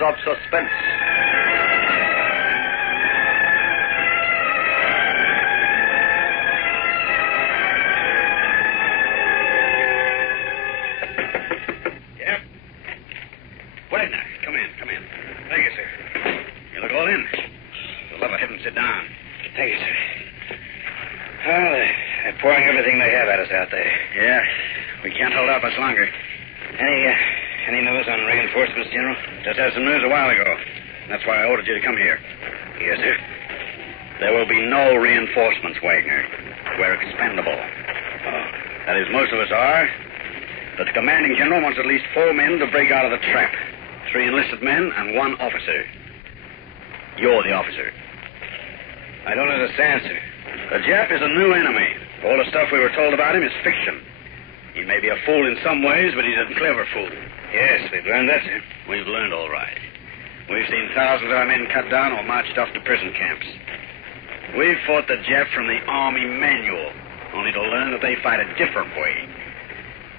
hours of suspense. Yep. Wagner, come in. Thank you, sir. You look all in. For the love of heaven, sit down. Thank you, sir. Well, they're pouring everything they have at us out there. Yeah, we can't hold out much longer. Any news on reinforcements, General? Just had some news a while ago. That's why I ordered you to come here. Yes, sir. There will be no reinforcements, Wagner. We're expendable. Oh. That is, most of us are. But the commanding general wants at least 4 men to break out of the trap. 3 enlisted men and 1 officer. You're the officer. I don't understand, sir. The Jap is a new enemy. All the stuff we were told about him is fiction. He may be a fool in some ways, but he's a clever fool. Yes, we've learned that, sir. We've learned all right. We've seen thousands of our men cut down or marched off to prison camps. We've fought the Jap from the Army manual, only to learn that they fight a different way.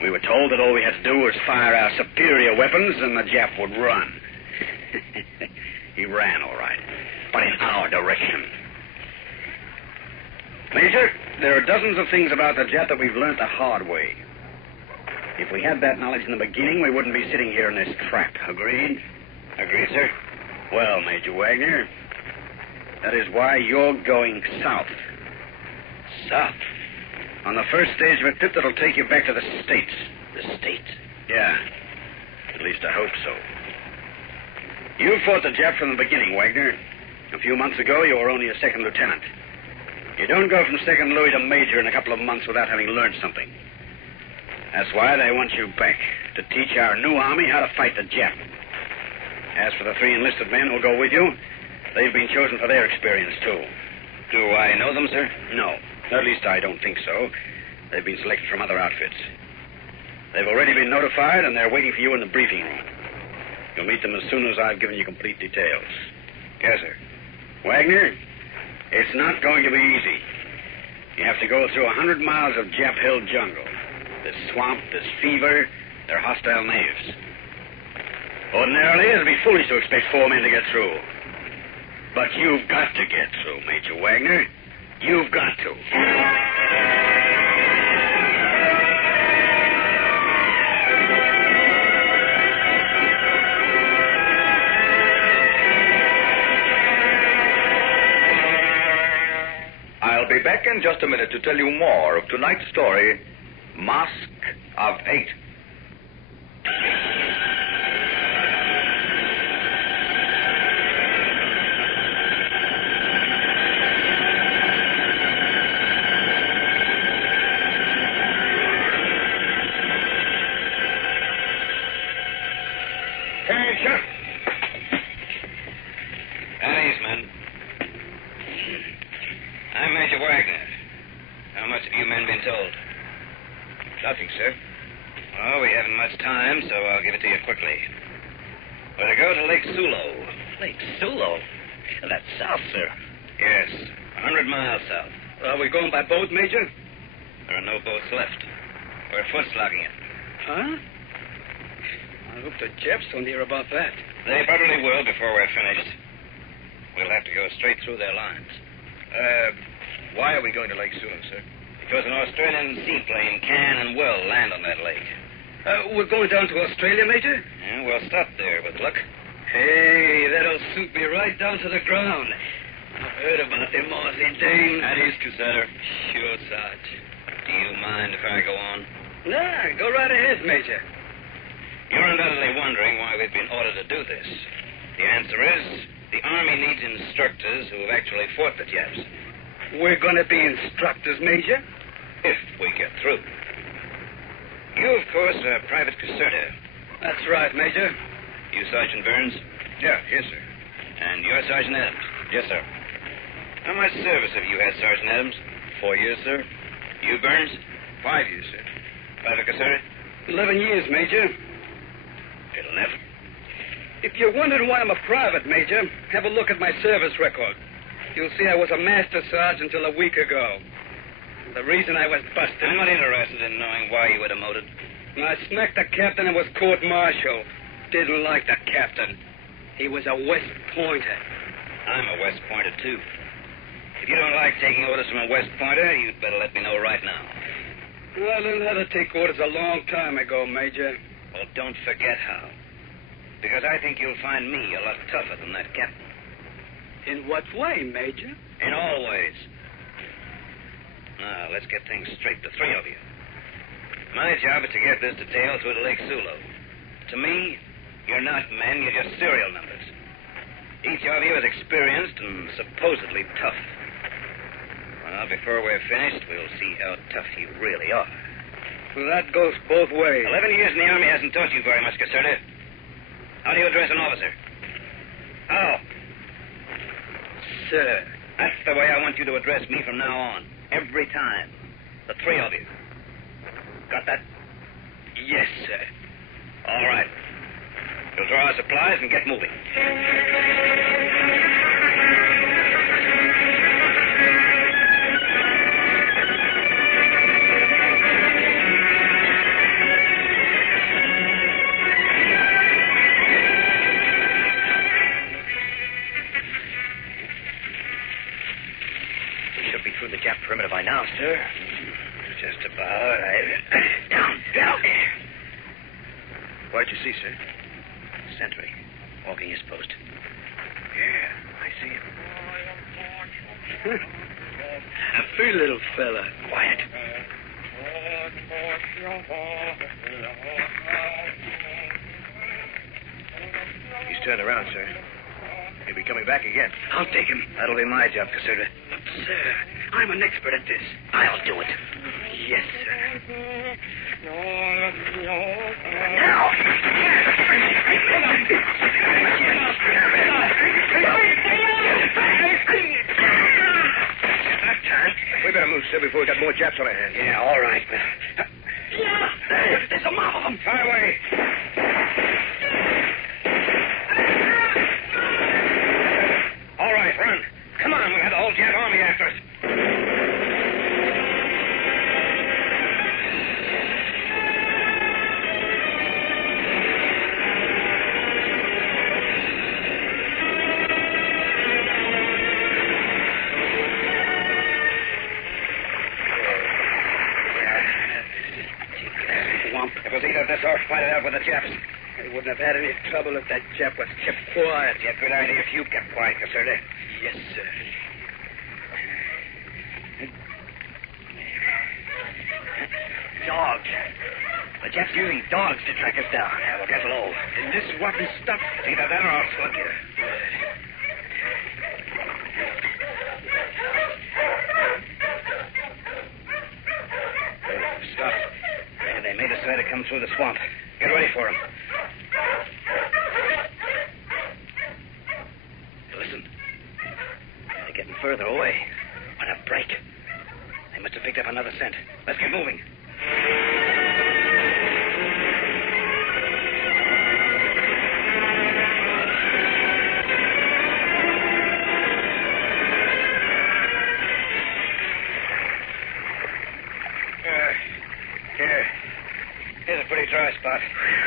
We were told that all we had to do was fire our superior weapons and the Jap would run. He ran, all right, but in our direction. Major, there are dozens of things about the Jap that we've learned the hard way. If we had that knowledge in the beginning, we wouldn't be sitting here in this trap. Agreed? Agreed, sir. Well, Major Wagner, that is why you're going south. South? On the first stage of a trip that'll take you back to the States. The States? Yeah. At least I hope so. You fought the Jap from the beginning, Wagner. A few months ago, you were only a second lieutenant. You don't go from second Louis to major in a couple of months without having learned something. That's why they want you back, to teach our new army how to fight the Jap. As for the 3 enlisted men who'll go with you, they've been chosen for their experience, too. Do I know them, sir? No. At least I don't think so. They've been selected from other outfits. They've already been notified, and they're waiting for you in the briefing room. You'll meet them as soon as I've given you complete details. Yes, sir. Wagner, it's not going to be easy. You have to go through 100 miles of Jap Hill jungle. There's swamp, there's fever, they're hostile natives. Ordinarily, it'd be foolish to expect 4 men to get through. But you've got to get through, Major Wagner. You've got to. I'll be back in just a minute to tell you more of tonight's story, Mask of 8. Attention! At ease, men. I'm Major Wagner. How much have you men been told? Nothing, sir. Oh, we haven't much time, so I'll give it to you quickly. We're to go to Lake Sulo. Lake Sulo? That's south, sir. Yes, 100 miles south. Are we going by boat, Major? There are no boats left. We're foot slogging it. Huh? I hope the Japs don't hear about that. They probably will before we're finished. We'll have to go straight through their lines. Why are we going to Lake Sulo, sir? Because an Australian seaplane can and will land on that lake. We're going down to Australia, Major? Yeah, we'll stop there with luck. Hey, that'll suit me right down to the ground. I've heard about them Aussie dames. At ease, Crusader. Sure, Sarge. Do you mind if I go on? Nah, go right ahead, Major. You're undoubtedly wondering why we've been ordered to do this. The answer is, the Army needs instructors who have actually fought the Japs. We're going to be instructors, Major? If we get through. You, of course, are Private Caserta. That's right, Major. You, Sergeant Burns? Yeah, yes, sir. And you're Sergeant Adams? Yes, sir. How much service have you had, Sergeant Adams? 4 years, sir. You, Burns? 5 years, sir. Private Caserta? 11 years, Major. 11. If you're wondering why I'm a private, Major, have a look at my service record. You'll see I was a master sergeant until a week ago. The reason I was busted... I'm not interested in knowing why you were demoted. I smacked the captain and was court-martialed. Didn't like the captain. He was a West Pointer. I'm a West Pointer, too. If you don't like taking orders from a West Pointer, you'd better let me know right now. I learned how to take orders a long time ago, Major. Well, don't forget how. Because I think you'll find me a lot tougher than that captain. In what way, Major? In all ways. Now, let's get things straight, the three of you. My job is to get this detail through to Lake Sulu. To me, you're not men, you're just serial numbers. Each of you is experienced and supposedly tough. Well, before we're finished, we'll see how tough you really are. Well, that goes both ways. 11 years in the Army hasn't taught you very much, Caserta. How do you address an officer? How? Sir. That's the way I want you to address me from now on. Every time. The three of you. Got that? Yes, sir. All right. We'll draw our supplies and get moving. We should be through the Jap perimeter by now, sir. Just about. Down. What did you see, sir? Sentry, walking his post. Yeah, I see him. A free little fella. Quiet. He's turned around, sir. He'll be coming back again. I'll take him. That'll be my job, Caserta. But, sir, I'm an expert at this. I'll do it. Yes, sir. Now! We better move, sir, before we got more Japs on our hands. Yeah, all right. There's a mob of them. Fire away. All right, run. Come on, we got the whole Jap army after us. If it was either this or fight it out with the Japs. They wouldn't have had any trouble if that Jap was kept quiet. Yeah, good idea if you kept quiet, Caserta. Yes, sir. Dogs. The Japs using dogs to track us down. Yeah, well, get low. And this rotten stuff. It's either that or I'll slug you. Stop. Yeah, they may decide to come through the swamp. Get ready for them. Listen. They're getting further away. What a break. They must have picked up another scent. Let's get moving. Here's a pretty dry spot.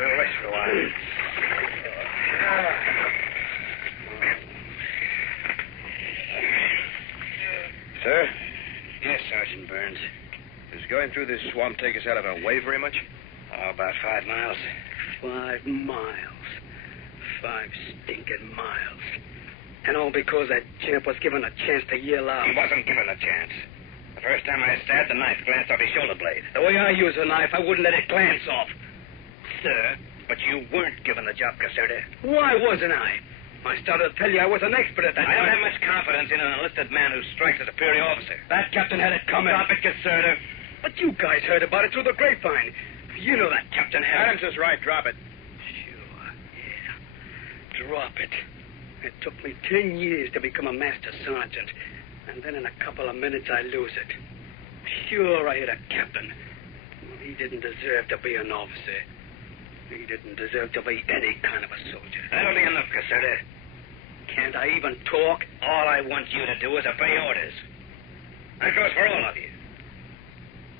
We'll rest for a while. Sir, Yes, Sergeant Burns. does going through this swamp take us out of our way very much? Oh, about 5 miles. 5 miles. 5 stinking miles. And all because that champ was given a chance to yell out. He wasn't given a chance. The first time I stabbed, the knife glanced off his shoulder blade. The way I use a knife, I wouldn't let it glance off. Sir, but you weren't given the job, Caserta. Why wasn't I? I started to tell you I was an expert at that I don't time. have much confidence in an enlisted man who strikes a superior officer. That captain had it coming. Stop it, Caserta. But you guys heard about it through the grapevine. You know that captain had Adams is right. Drop it. Sure, yeah. Drop it. It took me 10 years to become a master sergeant. And then in a couple of minutes, I lose it. Sure, I hit a captain. Well, he didn't deserve to be an officer. He didn't deserve to be any kind of a soldier. That'll be enough, Caserta. Can't I even talk? All I want you to do is obey orders. That goes for all of you.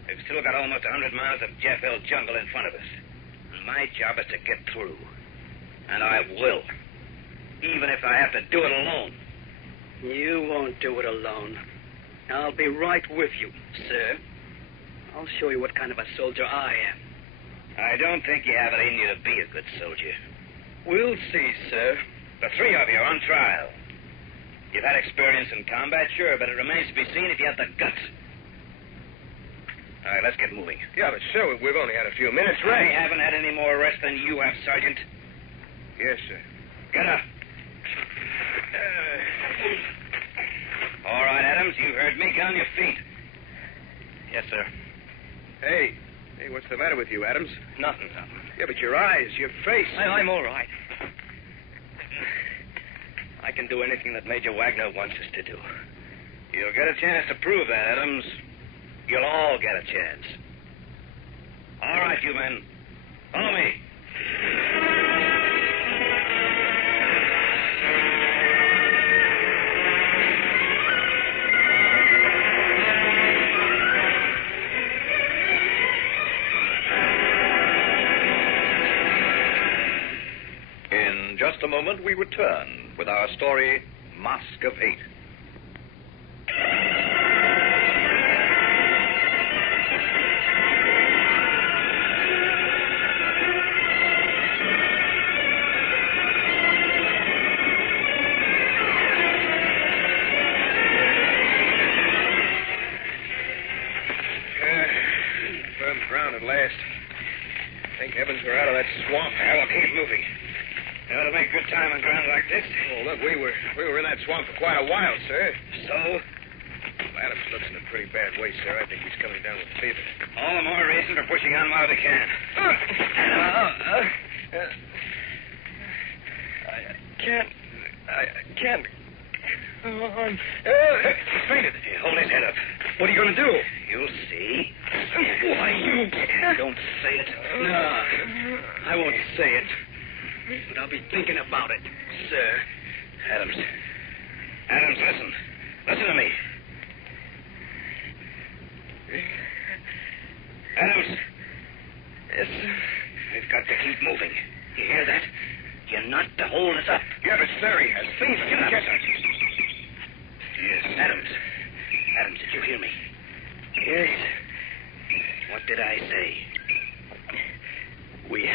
We've still got almost 100 miles of Jeff Hill jungle in front of us. And my job is to get through. And I will. even if I have to do it alone. You won't do it alone. I'll be right with you, sir. I'll show you what kind of a soldier I am. I don't think you have it in you to be a good soldier. We'll see, sir. The three of you are on trial. You've had experience in combat, sure, but it remains to be seen if you have the guts. All right, let's get moving. Yeah, but, sir, we've only had a few minutes I rest. haven't had any more rest than you have, Sergeant. Yes, sir. Get up. All right, Adams, you heard me. Get on your feet. Yes, sir. Hey, what's the matter with you, Adams? Nothing. Yeah, but your eyes, your face. I'm all right. I can do anything that Major Wagner wants us to do. You'll get a chance to prove that, Adams. You'll all get a chance. All right, you men. Follow me. In just a moment, we return with our story, Mask of Hate. Firm ground at last. Thank heavens we're out of that swamp. Yeah, well, keep moving. You ought to make good time on ground like this. Oh, look, we were in that swamp for quite a while, sir. So? Well, Adams looks in a pretty bad way, sir. I think he's coming down with fever. All the more reason for pushing on while we can. I can't. Come on. He fainted. Hold his head up. What are you going to do? You'll see. Why, you don't say it. No, I won't say it. But I'll be thinking about it, sir. Adams, listen. Listen to me. Adams. Yes, We've got to keep moving. You hear that? You're not to hold us up. Yeah, but, sir, he has fever. Get up. Yes. Adams, did you hear me? yes. What did I say? We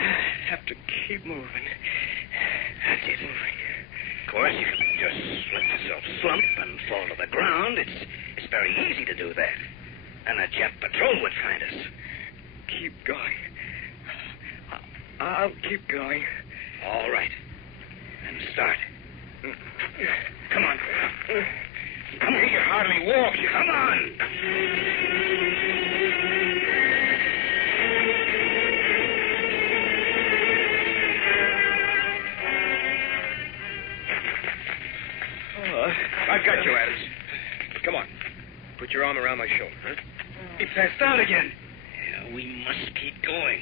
have to keep moving. That's it. Of course, you can just let yourself slump and fall to the ground. It's very easy to do that. And a Jap patrol would find us. Keep going. I'll keep going. All right. And start. Come on. Come on. You hardly walk. Come on. I've got you, Adams. Come on. Put your arm around my shoulder. Huh? He passed out again. Yeah, we must keep going.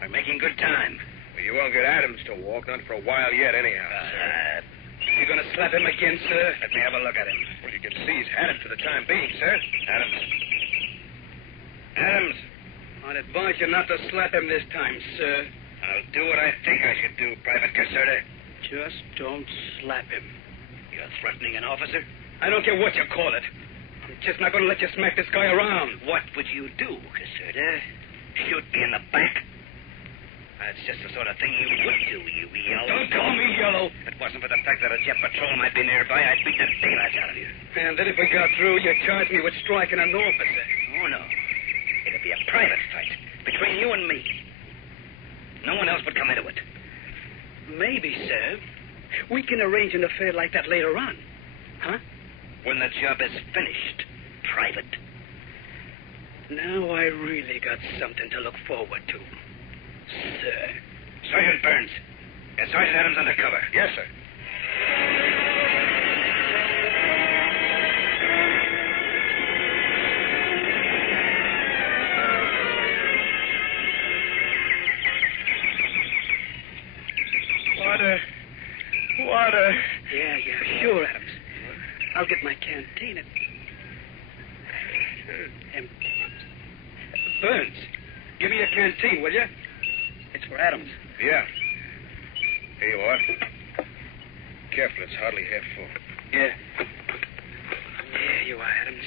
We're making good time. Well, you won't get Adams to walk, not for a while yet, anyhow. You're going to slap him again, sir? Let me have a look at him. Well, you can see he's had it for the time being, sir. Adams, I'd advise you not to slap him this time, sir. I'll do what I think I should do, Private Caserta. Just don't slap him. You're threatening an officer? I don't care what you call it. I'm just not going to let you smack this guy around. What would you do, Caserta? Shoot me in the back? That's just the sort of thing you would do, you yellow. Don't call me yellow. If it wasn't for the fact that a jet patrol might be nearby, I'd beat the daylights out of you. And then if we got through, you'd charge me with striking an officer. Oh, no. It'd be a private fight between you and me. No one else would come into it. Maybe, sir. We can arrange an affair like that later on. Huh? When the job is finished, Private. Now I really got something to look forward to. Sir. Sergeant Burns. Is Sergeant Adams under cover? Yes, sir. Water. Yeah, sure, Adams. I'll get my canteen and Burns, give me a canteen, will you? It's for Adams. Yeah. Here you are. Careful, it's hardly half full. Yeah. There you are, Adams.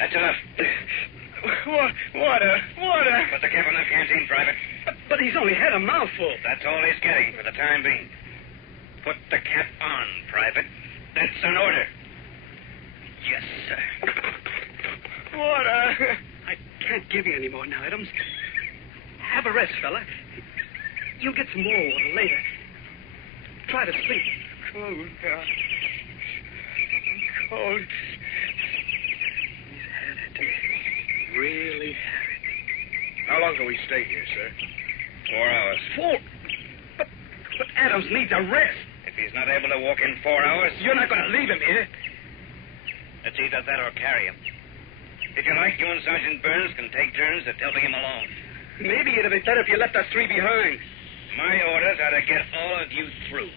That's enough. Water. Put the cap in that canteen, Private. But he's only had a mouthful. That's all he's getting for the time being. Put the cap on, Private. That's an order. Yes, sir. Water. I can't give you any more now, Adams. Have a rest, fella. You'll get some more water later. Try to sleep. Cold. Cold. He's had it. Really had it. How long can we stay here, sir? 4 hours. 4? But Adams needs a rest. If he's not able to walk in 4 hours, You're not going to leave him here. it's either that or carry him. If you like, you and Sergeant Burns can take turns at helping him along. Maybe it'd be better if you left us 3 behind. My orders are to get all of you through.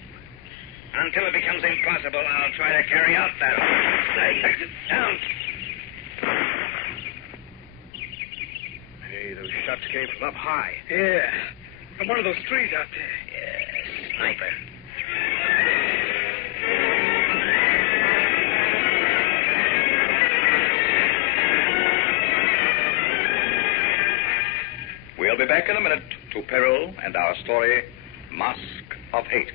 Until it becomes impossible, I'll try to carry out that order. Down. Hey, those shots came from up high. Yeah. From one of those trees out there. Yeah, sniper. We'll be back in a minute to Peril and our story, Mask of Hate.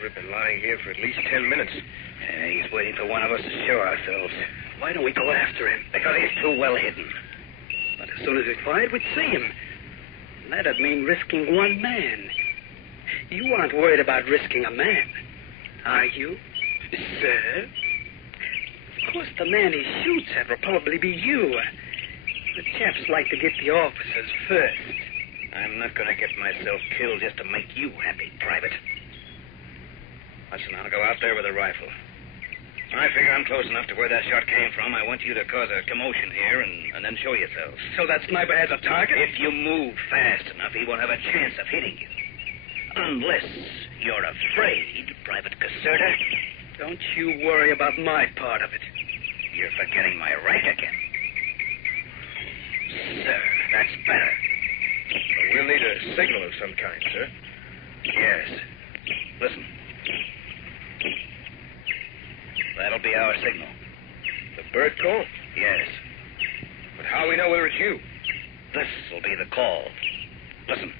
We've been lying here for at least 10 minutes. Yeah, he's waiting for one of us to show ourselves. Why don't we go after him? Because he's too well hidden. But as soon as we find, we'd see him. That'd mean risking one man. You aren't worried about risking a man, are you, sir? Of course, the man he shoots at will probably be you. The chaps like to get the officers first. I'm not going to get myself killed just to make you happy, Private. Listen, I'll go out there with a rifle. I figure I'm close enough to where that shot came from. I want you to cause a commotion here and then show yourselves. So that sniper has a target? If you move fast enough, he won't have a chance of hitting you. Unless you're afraid, Private Caserta. Don't you worry about my part of it. You're forgetting my rank again. Sir, that's better. We'll need a signal of some kind, sir. Yes. Listen. That'll be our signal. The bird call? Yes. But how we know whether it's you? This will be the call. Listen.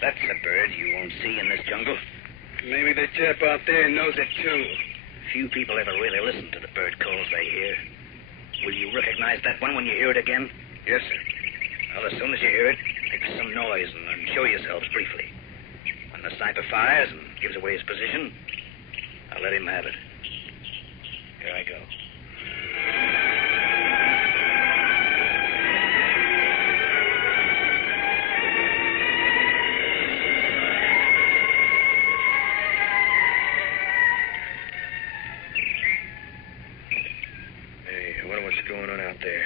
That's a bird you won't see in this jungle. Maybe the chap out there knows it, too. Few people ever really listen to the bird calls they hear. Will you recognize that one when you hear it again? Yes, sir. Well, as soon as you hear it, make some noise and show yourselves briefly. When the sniper fires and gives away his position, I'll let him have it. Here I go. Hey, I wonder what's going on out there.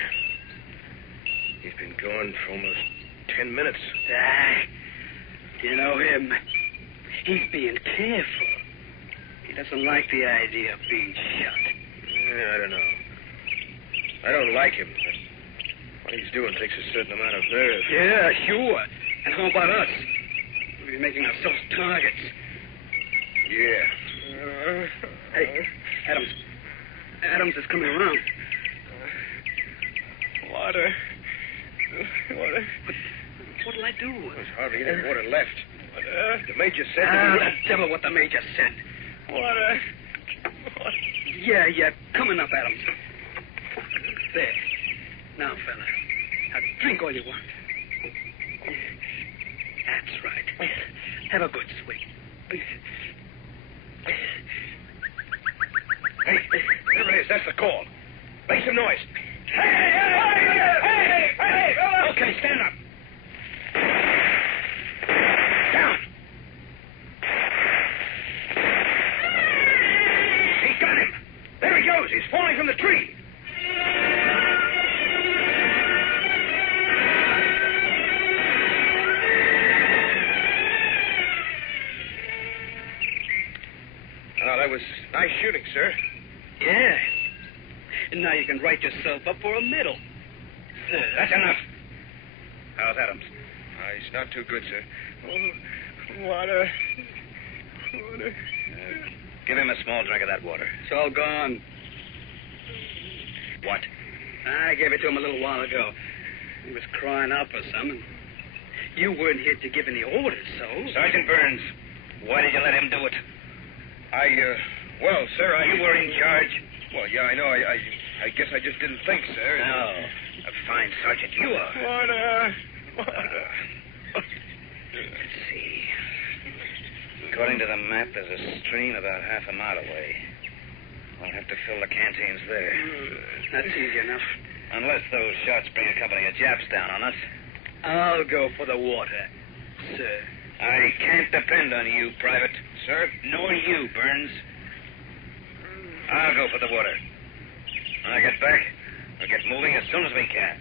He's been gone for almost 10 minutes. You know him. He's being careful. He doesn't like the idea of being shot. I don't know. I don't like him, but what he's doing takes a certain amount of nerve. Yeah, sure. And how about us? We'll be making ourselves targets. Yeah. Hey, Adams. Adams is coming around. Water. What'll I do? There's hardly any water left. The major said... The devil what the major said. Water. Yeah. Coming up, Adams. There. Now, fella. Now, drink all you want. That's right. Have a good swing. Hey, there it is. That's the call. Make some noise. Hey! Okay, stand up. Down! He's got him! There he goes! He's falling from the tree! that was nice shooting, sir. Yeah. And now you can write yourself up for a medal. Sir. That's enough. How's Adams? He's not too good, sir. Oh, water. Water. Give him a small drink of that water. It's all gone. What? I gave it to him a little while ago. He was crying out for some, and you weren't here to give any orders, so... Sergeant Burns, why did you let him do it? Well, sir, You were in charge. Well, yeah, I know. I guess I just didn't think, sir. No. A fine sergeant you are. Water. Let's see. According to the map, there's a stream about half a mile away. We'll have to fill the canteens there. That's easy enough. Unless those shots bring a company of Japs down on us. I'll go for the water, sir. I can't depend on you, Private. Sir? Nor you, Burns. I'll go for the water. When I get back, we'll get moving as soon as we can.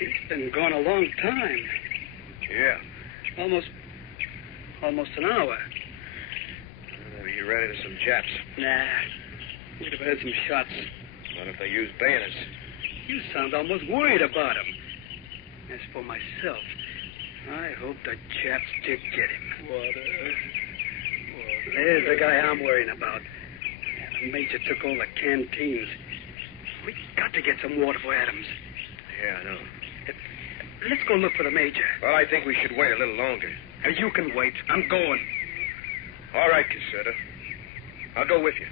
It's been gone a long time. Yeah. Almost an hour. Maybe he ran into some Japs. Nah. We'd have heard some shots. What if they used bayonets? You sound almost worried about him. As for myself, I hope the Japs did get him. Water. There's the guy I'm worrying about. The Major took all the canteens. We got to get some water for Adams. Yeah, I know. Let's go look for the Major. Well, I think we should wait a little longer. Now, you can wait. I'm going. All right, Casetta. I'll go with you.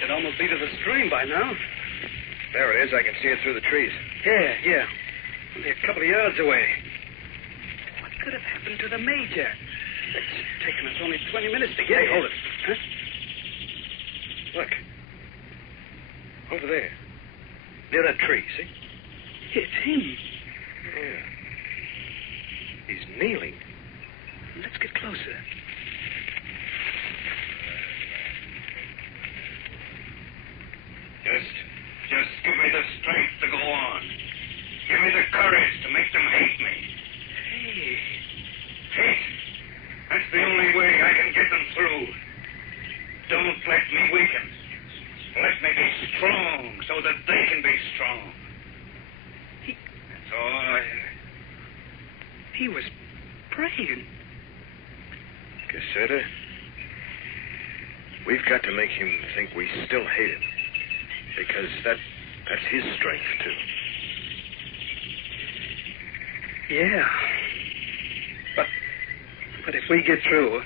Should almost be to the stream by now. There it is. I can see it through the trees. Yeah. Only a couple of yards away. What could have happened to the Major? It's taken us only 20 minutes to get Hey, here. hold it. Huh? Look. Over there. Near that tree, see? It's him. Yeah. He's kneeling. Let's get closer. Just give me the strength to go on. Give me the courage to make them hate me. Hey. Hate? That's the only way I can get them through. Don't let me weaken. Let me be strong so that they can be strong. That's all I... He was praying. Casetta, we've got to make him think we still hate him. Because that's his strength, too. Yeah. But if we get through,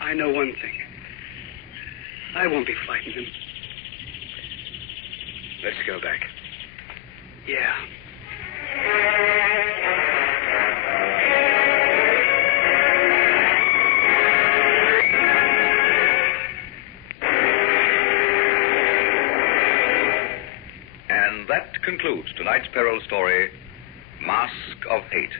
I know one thing. I won't be fighting him. Let's go back. Yeah. And that concludes tonight's Peril story, Mask of Hate.